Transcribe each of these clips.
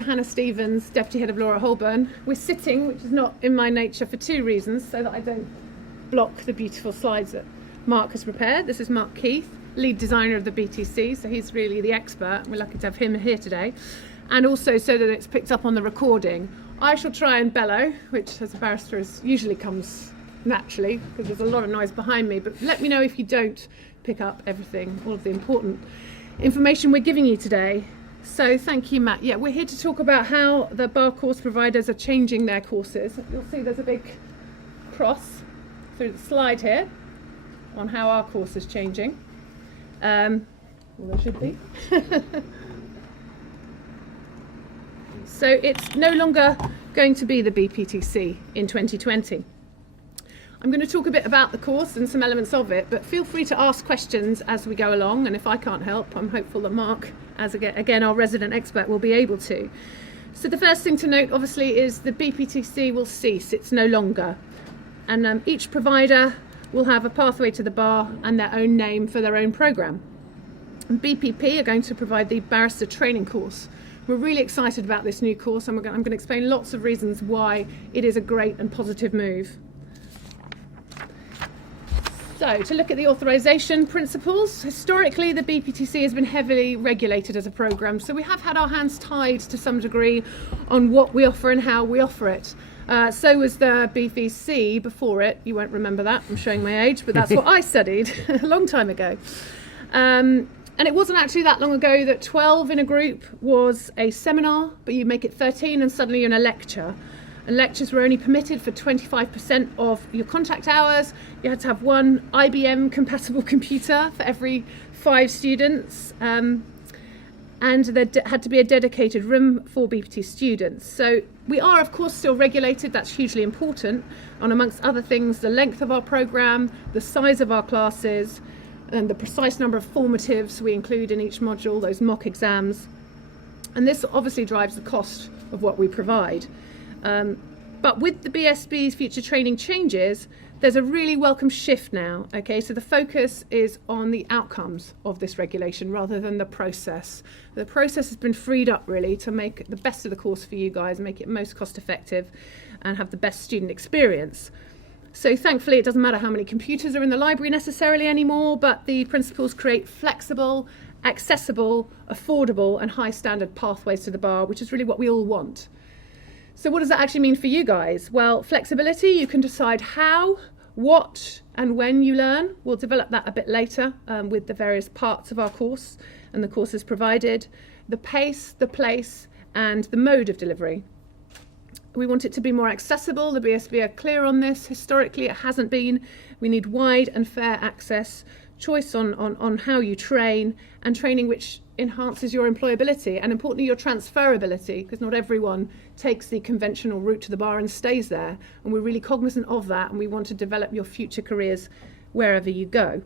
I'm Hanne Stevens, Deputy Head of Law at Holborn. We're sitting, which is not in my nature, for two reasons, so that I don't block the beautiful slides that Mark has prepared. This is Mark Keith, lead designer of the BTC, so he's really the expert. We're lucky to have him here today. And also so that it's picked up on the recording. I shall try and bellow, which as a barrister usually comes naturally, because there's a lot of noise behind me, but let me know if you don't pick up everything, all of the important information we're giving you today. So thank you, Matt. Yeah, we're here to talk about how the bar course providers are changing their courses. You'll see there's a big cross through the slide here on how our course is changing. Well, there should be. So it's no longer going to be the BPTC in 2020. I'm going to talk a bit about the course and some elements of it, but feel free to ask questions as we go along, and if I can't help, I'm hopeful that Mark, as again our resident expert, will be able to. So the first thing to note obviously is the BPTC will cease, it's no longer, and each provider will have a pathway to the bar and their own name for their own programme. And BPP are going to provide the barrister training course. We're really excited about this new course, and I'm going to explain lots of reasons why it is a great and positive move. So, to look at the authorisation principles, historically the BPTC has been heavily regulated as a programme, so we have had our hands tied to some degree on what we offer and how we offer it. So was the BVC before it. You won't remember that, I'm showing my age, but that's what I studied a long time ago. And it wasn't actually that long ago that 12 in a group was a seminar, but you make it 13 and suddenly you're in a lecture. And lectures were only permitted for 25% of your contact hours. You had to have one IBM compatible computer for every 5 students. And there had to be a dedicated room for BPT students. So we are of course still regulated, that's hugely important, on amongst other things the length of our programme, the size of our classes, and the precise number of formatives we include in each module, those mock exams. And this obviously drives the cost of what we provide. But with the BSB's future training changes, there's a really welcome shift now. Okay, so the focus is on the outcomes of this regulation rather than the process. The process has been freed up really to make the best of the course for you guys, make it most cost effective and have the best student experience. So thankfully it doesn't matter how many computers are in the library necessarily anymore, but the principles create flexible, accessible, affordable and high standard pathways to the bar, which is really what we all want. So what does that actually mean for you guys? Well, flexibility, you can decide how, what and when you learn. We'll develop that a bit later with the various parts of our course and the courses provided. The pace, the place and the mode of delivery. We want it to be more accessible. The BSB are clear on this. Historically it hasn't been. We need wide and fair access, choice on how you train, and training which enhances your employability and importantly your transferability, because not everyone takes the conventional route to the bar and stays there, and we're really cognizant of that, and we want to develop your future careers wherever you go.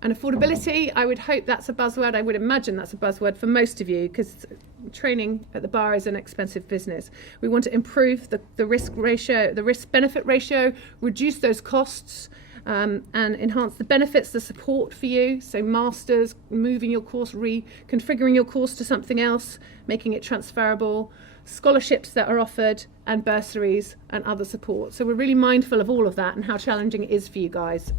And affordability, I would hope that's a buzzword. I would imagine that's a buzzword for most of you, because training at the bar is an expensive business. We want to improve the risk ratio, the risk benefit ratio, reduce those costs, and enhance the benefits, the support for you. So masters, moving your course, reconfiguring your course to something else, making it transferable, scholarships that are offered, and bursaries and other support. So we're really mindful of all of that and how challenging it is for you guys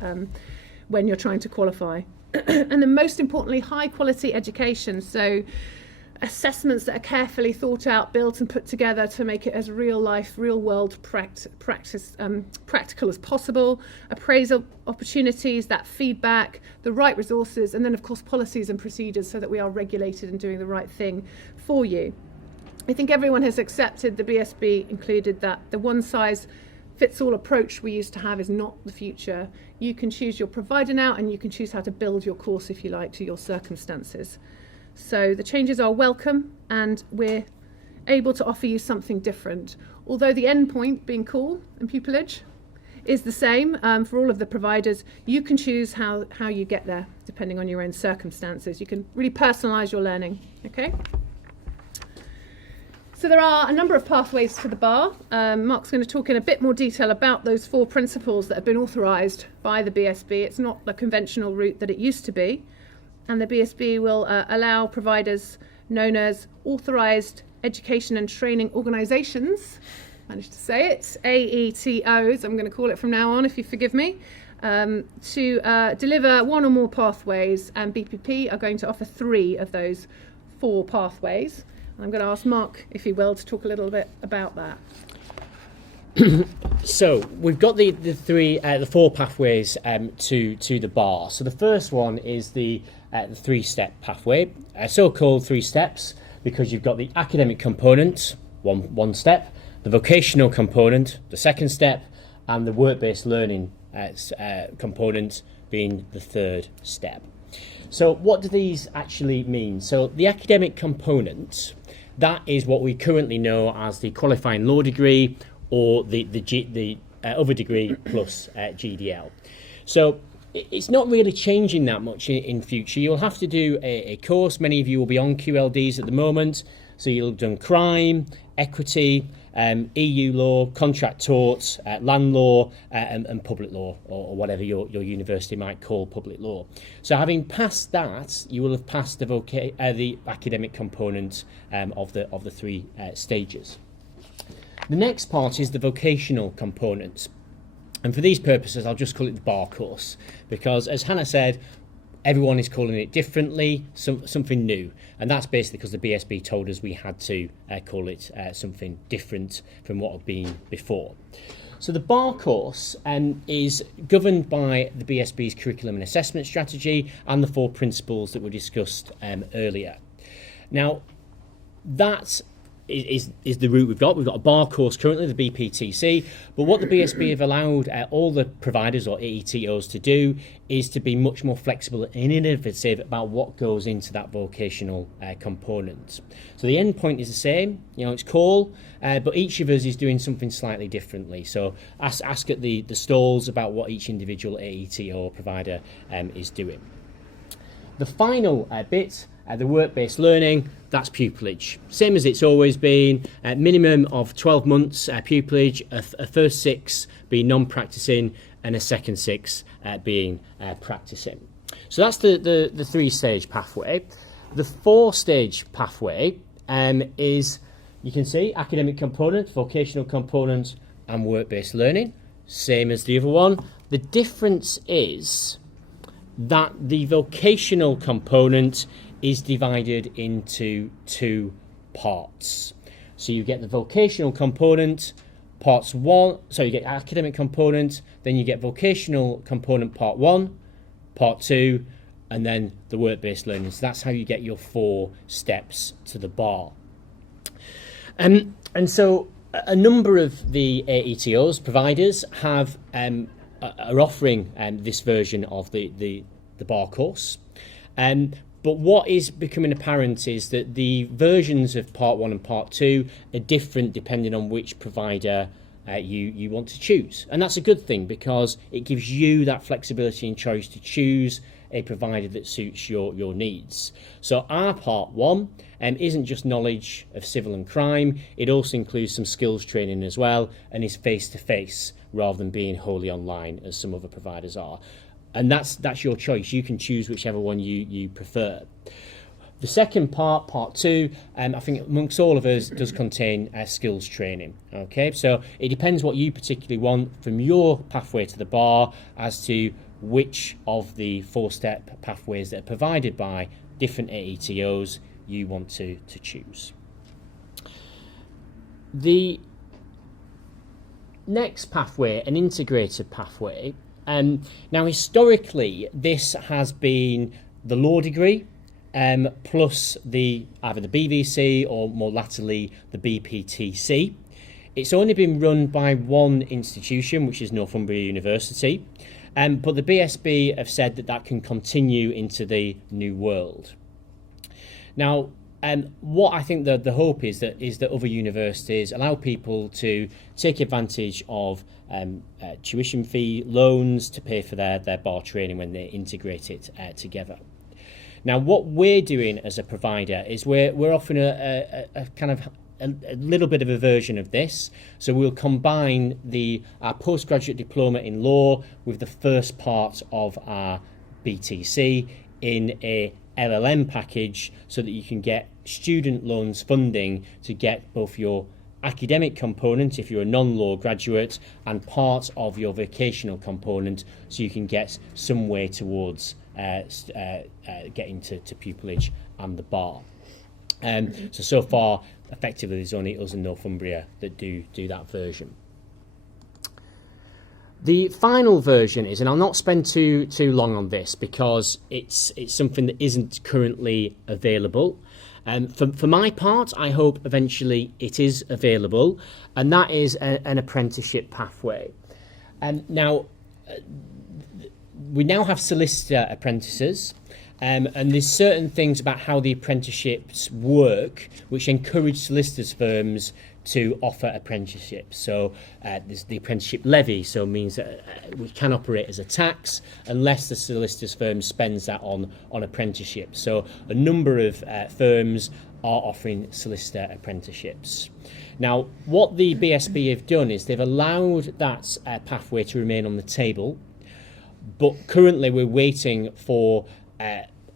when you're trying to qualify. And then most importantly, high quality education. So assessments that are carefully thought out, built and put together to make it as real life, real world practical as possible, appraisal opportunities, that feedback, the right resources, and then of course policies and procedures so that we are regulated and doing the right thing for you. I think everyone has accepted, the BSB included, that the one size fits all approach we used to have is not the future. You can choose your provider now, and you can choose how to build your course if you like to your circumstances. So the changes are welcome, and we're able to offer you something different. Although the end point, being call and pupillage, is the same for all of the providers, you can choose how you get there depending on your own circumstances. You can really personalise your learning, okay? So there are a number of pathways to the bar. Mark's going to talk in a bit more detail about those 4 principles that have been authorised by the BSB. It's not the conventional route that it used to be. And the BSB will allow providers known as authorised education and training organisations, managed to say it, AETOs, I'm going to call it from now on if you forgive me, to deliver one or more pathways, and BPP are going to offer 3 of those 4 pathways. I'm going to ask Mark, if he will, to talk a little bit about that. So we've got the 4 pathways to the bar. So the first one is the 3-step pathway, so-called 3 steps, because you've got the academic component, one step, the vocational component, the 2nd step, and the work-based learning component being the 3rd step. So what do these actually mean? So the academic component, that is what we currently know as the qualifying law degree or the other degree plus GDL. So it's not really changing that much in future. You'll have to do a course. Many of you will be on QLDs at the moment. So you'll have done crime, equity, EU law, contract torts, land law, and public law, or whatever your university might call public law. So having passed that, you will have passed the academic component of the 3 stages. The next part is the vocational component. And for these purposes, I'll just call it the bar course, because as Hannah said, everyone is calling it differently, something new. And that's basically because the BSB told us we had to call it something different from what had been before. So the bar course is governed by the BSB's curriculum and assessment strategy and the 4 principles that were discussed earlier. Now, that is the route we've got. We've got a bar course currently, the BPTC, but what the BSB have allowed all the providers or AETOs to do is to be much more flexible and innovative about what goes into that vocational component. So the end point is the same, it's call, but each of us is doing something slightly differently. So ask at the stalls about what each individual AETO provider is doing. The final bit, the work-based learning, that's pupillage. Same as it's always been, minimum of 12 months pupillage, a first 6 being non-practicing and a second 6 being practicing. So that's the 3-stage pathway. The 4-stage pathway is, you can see, academic component, vocational component and work-based learning, same as the other one. The difference is that the vocational component is divided into 2 parts. So you get the vocational component, parts 1, so you get academic component, then you get vocational component part 1, part 2, and then the work-based learning. So that's how you get your 4 steps to the bar. And so a number of the AETOs, providers, are offering this version of the bar course. But what is becoming apparent is that the versions of part 1 and part 2 are different depending on which provider you want to choose. And that's a good thing because it gives you that flexibility and choice to choose a provider that suits your needs. So our part 1 isn't just knowledge of civil and crime, it also includes some skills training as well and is face-to-face rather than being wholly online as some other providers are. And that's your choice. You can choose whichever one you prefer. The second part, part 2, I think amongst all of us does contain skills training. Okay, so it depends what you particularly want from your pathway to the bar as to which of the 4-step pathways that are provided by different AETOs you want to choose. The next pathway, an integrated pathway. Now, historically, this has been the law degree plus either the BVC or more latterly the BPTC. It's only been run by one institution, which is Northumbria University, but the BSB have said that can continue into the new world. Now, what I think the hope is that other universities allow people to take advantage of tuition fee loans to pay for their bar training when they integrate it together. Now, what we're doing as a provider is we're offering a kind of a little bit of a version of this. So we'll combine our postgraduate diploma in law with the first part of our BTC in a LLM package so that you can get student loans funding to get both your academic component if you're a non-law graduate and part of your vocational component, so you can get some way towards getting to pupillage and the bar. So far, effectively, there's only us and Northumbria that do that version. The final version is, and I'll not spend too long on this because it's something that isn't currently available. For my part, I hope eventually it is available, and that is an apprenticeship pathway. Now, we now have solicitor apprentices, and there's certain things about how the apprenticeships work which encourage solicitors firms to offer apprenticeships. So there's the apprenticeship levy, so it means that we can operate as a tax unless the solicitors firm spends that on apprenticeships. So a number of firms are offering solicitor apprenticeships. Now, what the BSB have done is they've allowed that pathway to remain on the table, but currently we're waiting for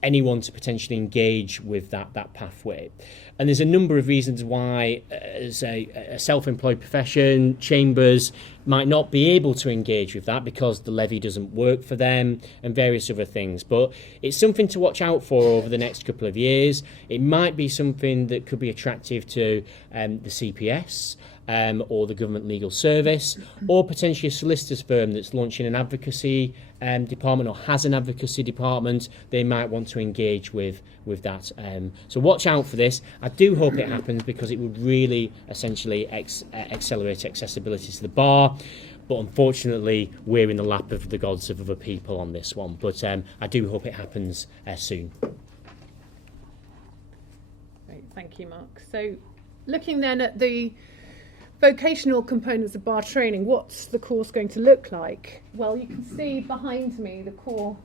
anyone to potentially engage with that pathway. And there's a number of reasons why, as a self-employed profession, chambers might not be able to engage with that because the levy doesn't work for them and various other things. But it's something to watch out for over the next couple of years. It might be something that could be attractive to the CPS or the Government Legal Service, or potentially a solicitor's firm that's launching an advocacy department or has an advocacy department. They might want to engage with that. So watch out for this. I do hope it happens because it would really essentially accelerate accessibility to the bar. But unfortunately, we're in the lap of the gods of other people on this one. But I do hope it happens soon. Great, thank you, Mark. So looking then at the vocational components of bar training, what's the course going to look like? Well, you can see behind me the core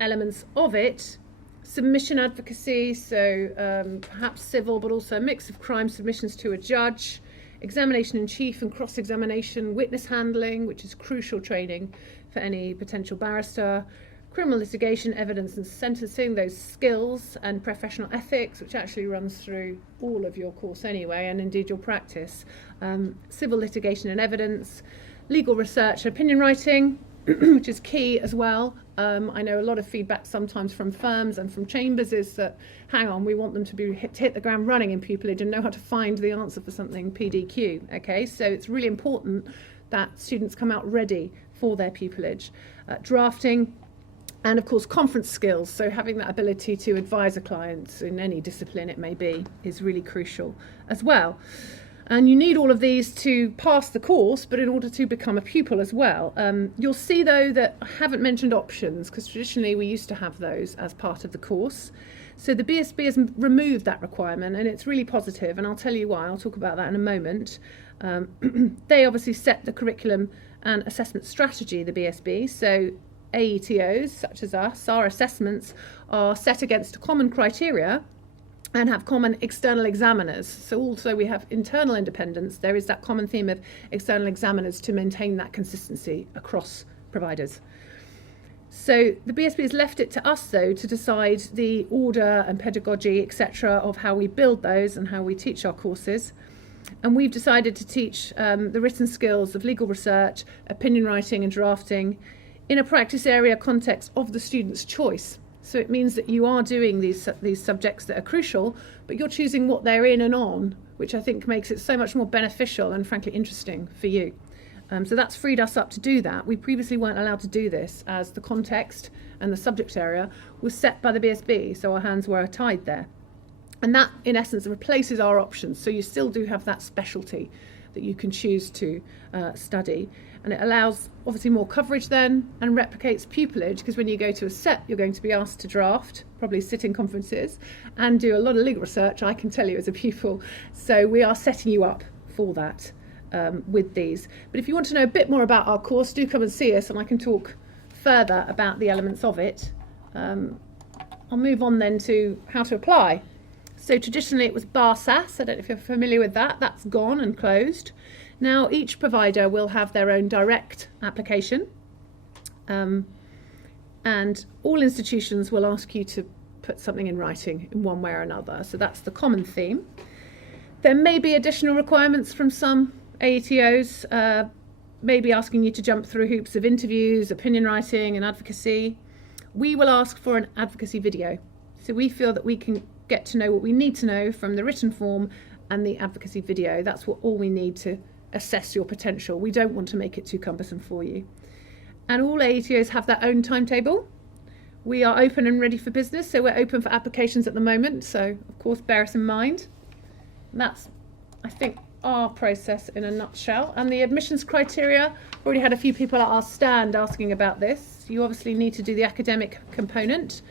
elements of it. Submission advocacy, so perhaps civil, but also a mix of crime submissions to a judge, examination in chief and cross-examination, witness handling, which is crucial training for any potential barrister, criminal litigation, evidence and sentencing, those skills, and professional ethics, which actually runs through all of your course anyway, and indeed your practice, civil litigation and evidence, legal research and opinion writing, which is key as well. I know a lot of feedback sometimes from firms and from chambers is that, hang on, we want them to hit the ground running in pupillage and know how to find the answer for something PDQ. Okay, so it's really important that students come out ready for their pupillage. Drafting, and of course conference skills, so having that ability to advise a client in any discipline it may be is really crucial as well. And you need all of these to pass the course, but in order to become a pupil as well. You'll see though that I haven't mentioned options, because traditionally we used to have those as part of the course. So the BSB has removed that requirement, and it's really positive, and I'll tell you why. I'll talk about that in a moment. They obviously set the curriculum and assessment strategy, the BSB, so AETOs, such as us, our assessments are set against common criteria and have common external examiners. So also we have internal independence. There is that common theme of external examiners to maintain that consistency across providers. So the BSB has left it to us though to decide the order and pedagogy, etc., of how we build those and how we teach our courses. And we've decided to teach the written skills of legal research, opinion writing and drafting in a practice area context of the student's choice. So it means that you are doing these subjects that are crucial, but you're choosing what they're in and on, which I think makes it so much more beneficial and frankly interesting for you. So that's freed us up to do that. We previously weren't allowed to do this as the context and the subject area was set by the BSB, so our hands were tied there. And that, in essence, replaces our options. So you still do have that specialty that you can choose to study. And it allows, obviously, more coverage then and replicates pupillage, because when you go to a set, you're going to be asked to draft, probably sit in conferences, and do a lot of legal research, I can tell you as a pupil. So we are setting you up for that with these. But if you want to know a bit more about our course, do come and see us, and I can talk further about the elements of it. I'll move on then to how to apply. So traditionally it was BAR-SAS, I don't know if you're familiar with that, that's gone and closed. Now each provider will have their own direct application, and all institutions will ask you to put something in writing in one way or another. So that's the common theme. There may be additional requirements from some AETOs, maybe asking you to jump through hoops of interviews, opinion writing and advocacy. We will ask for an advocacy video. So we feel that we can get to know what we need to know from the written form and the advocacy video. That's all we need to assess your potential. We don't want to make it too cumbersome for you. And all AETOs have their own timetable. We are open and ready for business, so we're open for applications at the moment. So of course, bear us in mind. And that's, I think, our process in a nutshell. And the admissions criteria, already had a few people at our stand asking about this. You obviously need to do the academic component.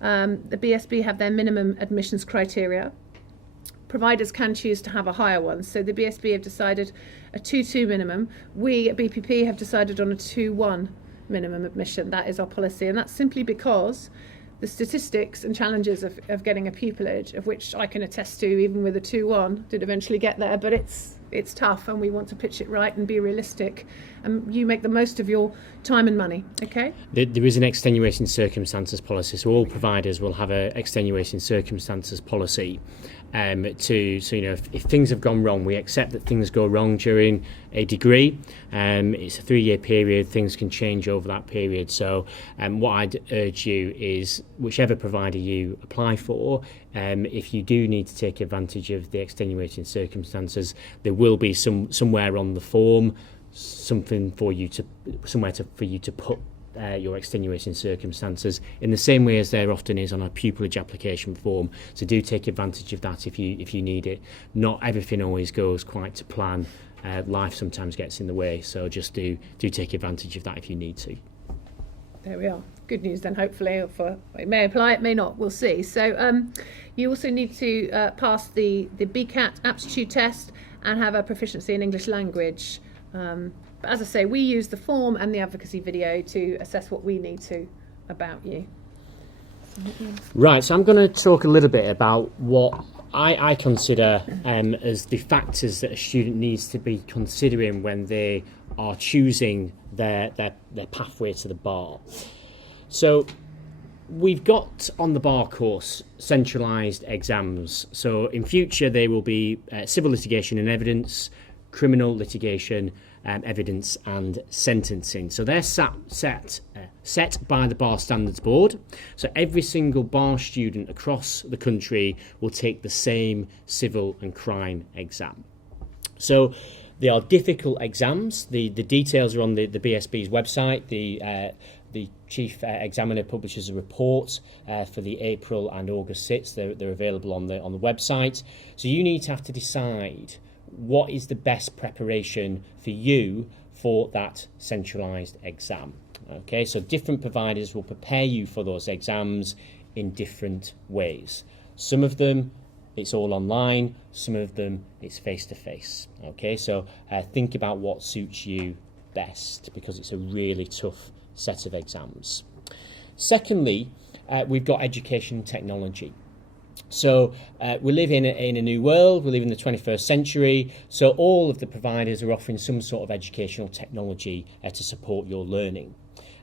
The BSB have their minimum admissions criteria. Providers can choose to have a higher one. So the BSB have decided a 2-2 minimum. We at BPP have decided on a 2-1 minimum admission. That is our policy. And that's simply because the statistics and challenges of getting a pupillage, of which I can attest to, even with a 2-1, did eventually get there, but it's tough, and we want to pitch it right and be realistic, and you make the most of your time and money. Okay? There is an extenuating circumstances policy, so all providers will have an extenuating circumstances policy. If things have gone wrong, we accept that things go wrong during a degree. It's a 3-year period, things can change over that period. So what I'd urge you is, whichever provider you apply for, if you do need to take advantage of the extenuating circumstances, there will be somewhere on the form somewhere for you to put your extenuating circumstances, in the same way as there often is on a pupillage application form. So do take advantage of that if you need it. Not everything always goes quite to plan. Life sometimes gets in the way, so just do take advantage of that if you need to. There we are. Good news then, hopefully. It may apply, it may not, we'll see. So you also need to pass the BCAT aptitude test and have a proficiency in English language. But as I say, we use the form and the advocacy video to assess what we need to about you. Right, so I'm going to talk a little bit about what I consider as the factors that a student needs to be considering when they are choosing their pathway to the bar. So we've got on the bar course centralised exams. So in future they will be civil litigation and evidence, criminal litigation, evidence and sentencing. So they're set by the Bar Standards Board. So every single bar student across the country will take the same civil and crime exam. So they are difficult exams. The details are on the BSB's website. The chief examiner publishes a report for the April and August sits. They're available on the website. So you need to have to decide what is the best preparation for you for that centralised exam. Okay, so different providers will prepare you for those exams in different ways. Some of them it's all online, some of them it's face-to-face. Okay, so think about what suits you best, because it's a really tough set of exams. Secondly, we've got education and technology. So we live in a new world, we live in the 21st century, so all of the providers are offering some sort of educational technology to support your learning.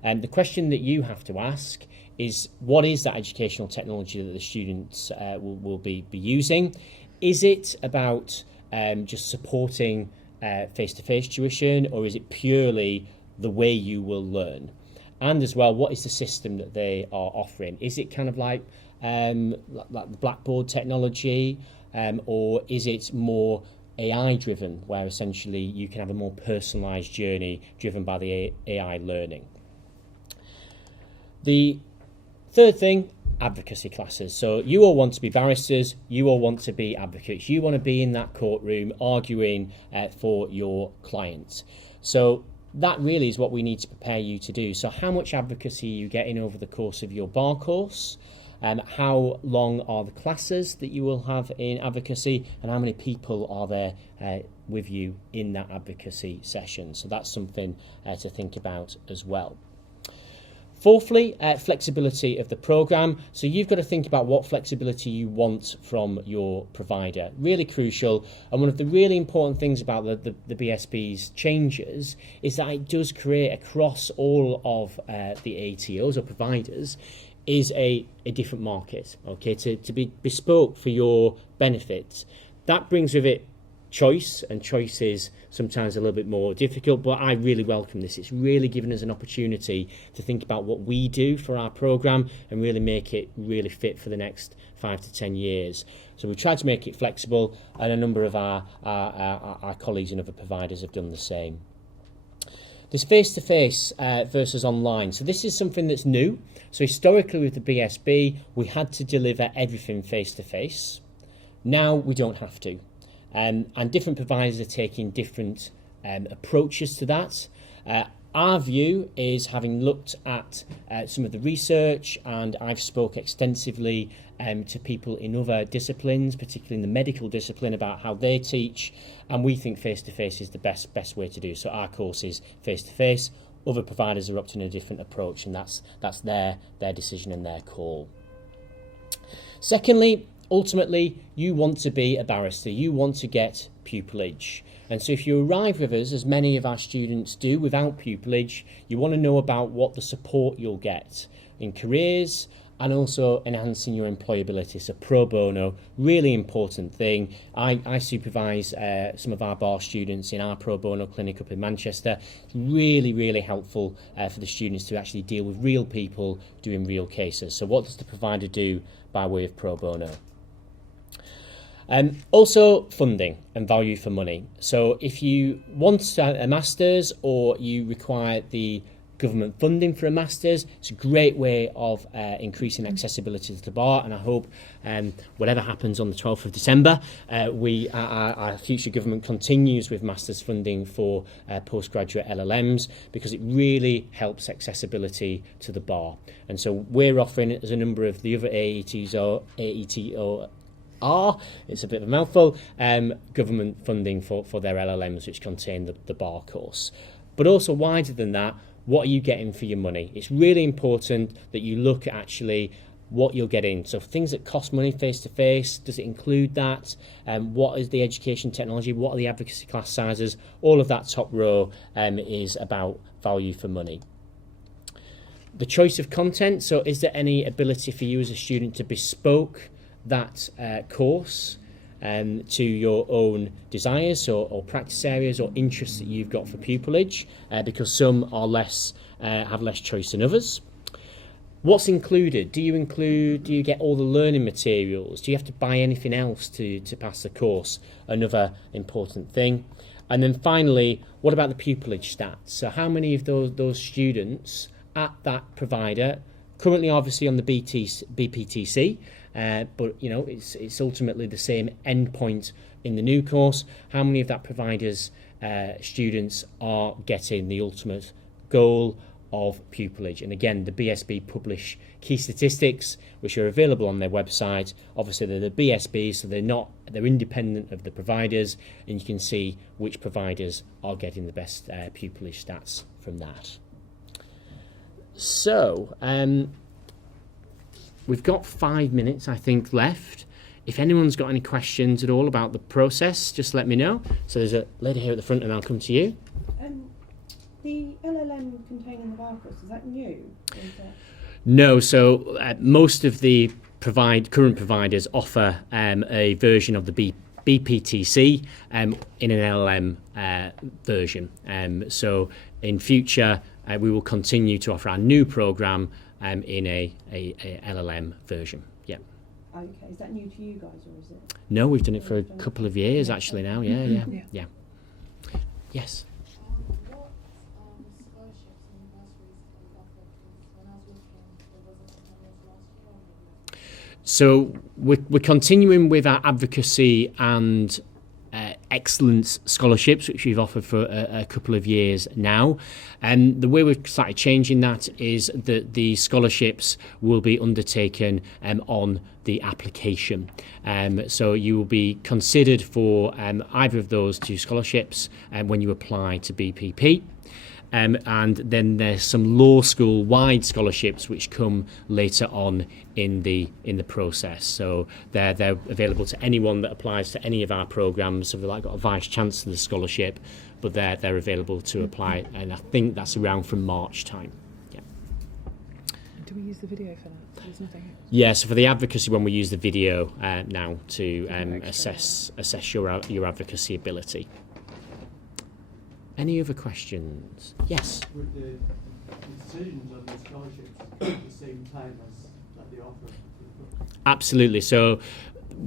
And the question that you have to ask is, what is that educational technology that the students will be using? Is it about just supporting face-to-face tuition, or is it purely the way you will learn? And as well, what is the system that they are offering? Is it kind of like the Blackboard technology, or is it more AI driven, where essentially you can have a more personalised journey driven by the AI learning? The third thing, advocacy classes. So you all want to be barristers, you all want to be advocates, you want to be in that courtroom arguing for your clients. So that really is what we need to prepare you to do. So how much advocacy are you getting over the course of your bar course? How long are the classes that you will have in advocacy, and how many people are there with you in that advocacy session? So that's something to think about as well. Fourthly, flexibility of the programme. So you've got to think about what flexibility you want from your provider. Really crucial. And one of the really important things about the BSB's changes is that it does create across all of the ATOs or providers is a different market, okay, to be bespoke for your benefits. That brings with it choice, and choice is sometimes a little bit more difficult, but I really welcome this. It's really given us an opportunity to think about what we do for our programme and really make it really fit for the next 5 to 10 years. So we tried to make it flexible, and a number of our colleagues and other providers have done the same. There's face-to-face versus online. So this is something that's new. So historically with the BSB, we had to deliver everything face-to-face. Now we don't have to. And different providers are taking different approaches to that. Our view is, having looked at some of the research, and I've spoke extensively to people in other disciplines, particularly in the medical discipline, about how they teach, and we think face-to-face is the best way to do. So our course is face-to-face. Other providers are opting a different approach, and that's their decision and their call. Secondly, ultimately, you want to be a barrister. You want to get pupillage. And so if you arrive with us, as many of our students do, without pupillage, you want to know about what the support you'll get in careers and also enhancing your employability. So pro bono, really important thing. I supervise some of our bar students in our pro bono clinic up in Manchester. It's really, really helpful for the students to actually deal with real people doing real cases. So what does the provider do by way of pro bono? Also funding and value for money. So if you want a master's or you require the government funding for a master's, it's a great way of increasing accessibility to the bar, and I hope whatever happens on the 12th of December, our future government continues with master's funding for postgraduate LLMs, because it really helps accessibility to the bar. And so we're offering it as a number of the other it's a bit of a mouthful, government funding for their LLMs, which contain the bar course. But also, wider than that, what are you getting for your money? It's really important that you look at actually what you're getting. So things that cost money face-to-face, does it include that? What is the education technology? What are the advocacy class sizes? All of that top row is about value for money. The choice of content. So is there any ability for you as a student to bespoke that course to your own desires or practice areas or interests that you've got for pupillage, because some are have less choice than others. What's included? Do you get all the learning materials? Do you have to buy anything else to pass the course? Another important thing. And then finally, what about the pupillage stats? So how many of those students at that provider, currently obviously on the BPTC, but you know it's ultimately the same endpoint in the new course. How many of that provider's students are getting the ultimate goal of pupillage? And again, the BSB publish key statistics, which are available on their website. Obviously, they're the BSB, so they're independent of the providers, and you can see which providers are getting the best pupillage stats from that. So, we've got 5 minutes, I think, left. If anyone's got any questions at all about the process, just let me know. So there's a lady here at the front, and I'll come to you. The LLM containing the bar course, is that new? No, so most of the current providers offer a version of the BPTC in an LLM version. So in future, we will continue to offer our new programme in a LLM version. Yeah. Okay, is that new to you guys, or is it? No, we've done it for a couple of years actually now. Yeah. Yes. What scholarships and bursaries can you offer? Because when I was looking, there wasn't as many as last year. So we're continuing with our advocacy and excellence scholarships, which we've offered for a couple of years now. And the way we've started changing that is that the scholarships will be undertaken on the application. So you will be considered for either of those two scholarships when you apply to BPP. And then there's some law school wide scholarships which come later on in the process. So they're available to anyone that applies to any of our programs. So we've got a vice chancellor scholarship, but they're available to apply, and I think that's around from March time. Yeah. Do we use the video for that? There's nothing. Yeah, so for the advocacy one, we use the video now to assess your advocacy ability. Any other questions? Yes. Would the decisions on the scholarships at the same time as that they offer? Absolutely. So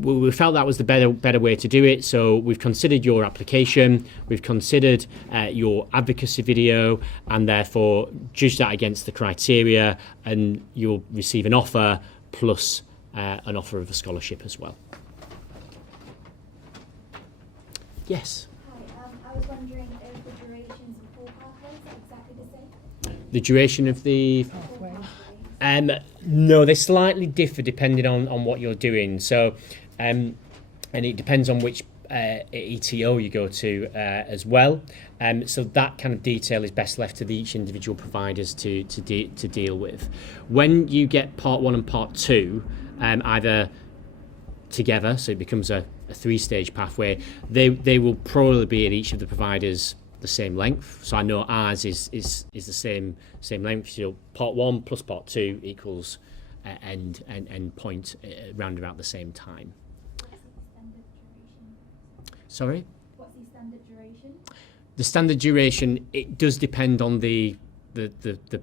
we felt that was the better way to do it. So we've considered your application, we've considered your advocacy video, and therefore judged that against the criteria, and you'll receive an offer plus an offer of a scholarship as well. Yes. I was wondering if the durations of all pathways are exactly the same? The duration of the no, they slightly differ depending on what you're doing. So, and it depends on which ETO you go to as well. So that kind of detail is best left to each individual providers to deal with. When you get part 1 and part 2, either together, so it becomes a 3-stage pathway, they will probably be at each of the providers the same length. So I know ours is the same length. So part 1 plus part 2 equals end point round about the same time. What's the standard duration? Sorry? What's the standard duration? The standard duration, it does depend on the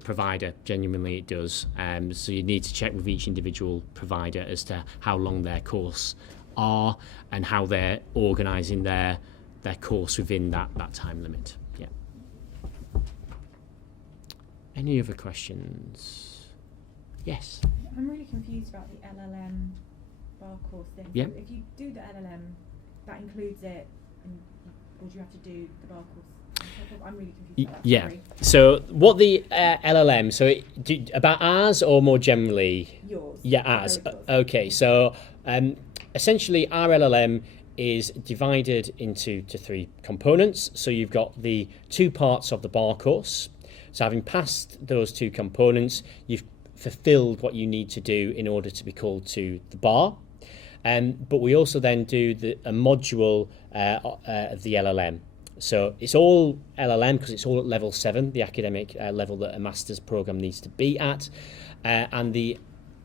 provider. Genuinely it does. So you need to check with each individual provider as to how long their course are and how they're organising their course within that time limit. Yeah. Any other questions? Yes. I'm really confused about the LLM bar course thing. Yeah. So if you do the LLM, that includes it, or do you have to do the bar course? I'm really confused about that. Yeah. Sorry. So what the LLM? So about ours or more generally? Yours. Yeah, ours. Okay. So essentially, our LLM is divided into 3 components. So you've got the 2 parts of the bar course. So having passed those 2 components, you've fulfilled what you need to do in order to be called to the bar. But we also then do a module of the LLM. So it's all LLM because it's all at level 7, the academic level that a master's program needs to be at. And the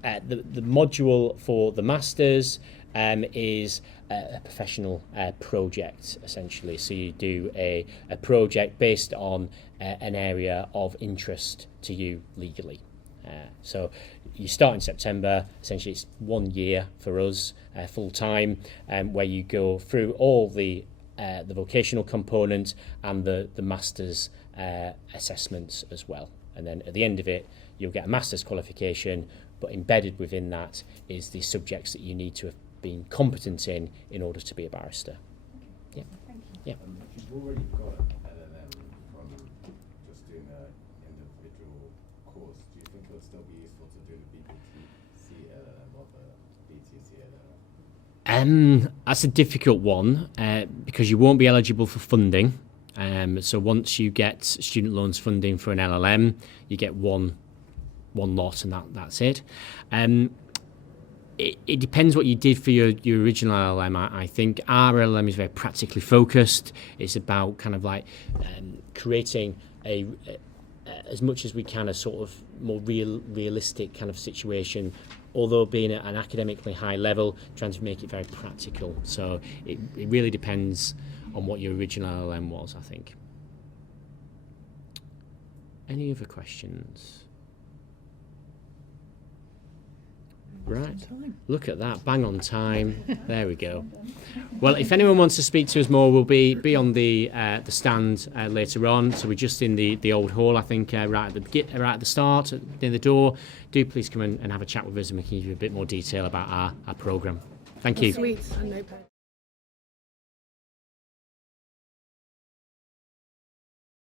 module for the masters is a professional project, essentially. So you do a project based on an area of interest to you legally. So you start in September. Essentially, it's 1 year for us, full time, where you go through all the vocational component and the master's assessments as well. And then at the end of it, you'll get a master's qualification, but embedded within that is the subjects that you need to have been competent in order to be a barrister. Yeah. Thank you. Yeah. If you've already got an LLM from just doing an individual course, do you think it would still be useful to do the BPC LLM or the BTC LLM? That's a difficult one because you won't be eligible for funding. So once you get student loans funding for an LLM, you get one lot and that's it. It depends what you did for your original LLM. I think our LLM is very practically focused. It's about kind of like creating as much as we can a sort of more realistic kind of situation, although being at an academically high level, trying to make it very practical. So it really depends on what your original LLM was, I think. Any other questions? Right, look at that, bang on time. There we go. Well, if anyone wants to speak to us more, we'll be on the stand later on. So we're just in the old hall, I think, right at the start, near the door. Do please come and have a chat with us, and we can give you a bit more detail about our programme. Thank you. Sweet and no pay.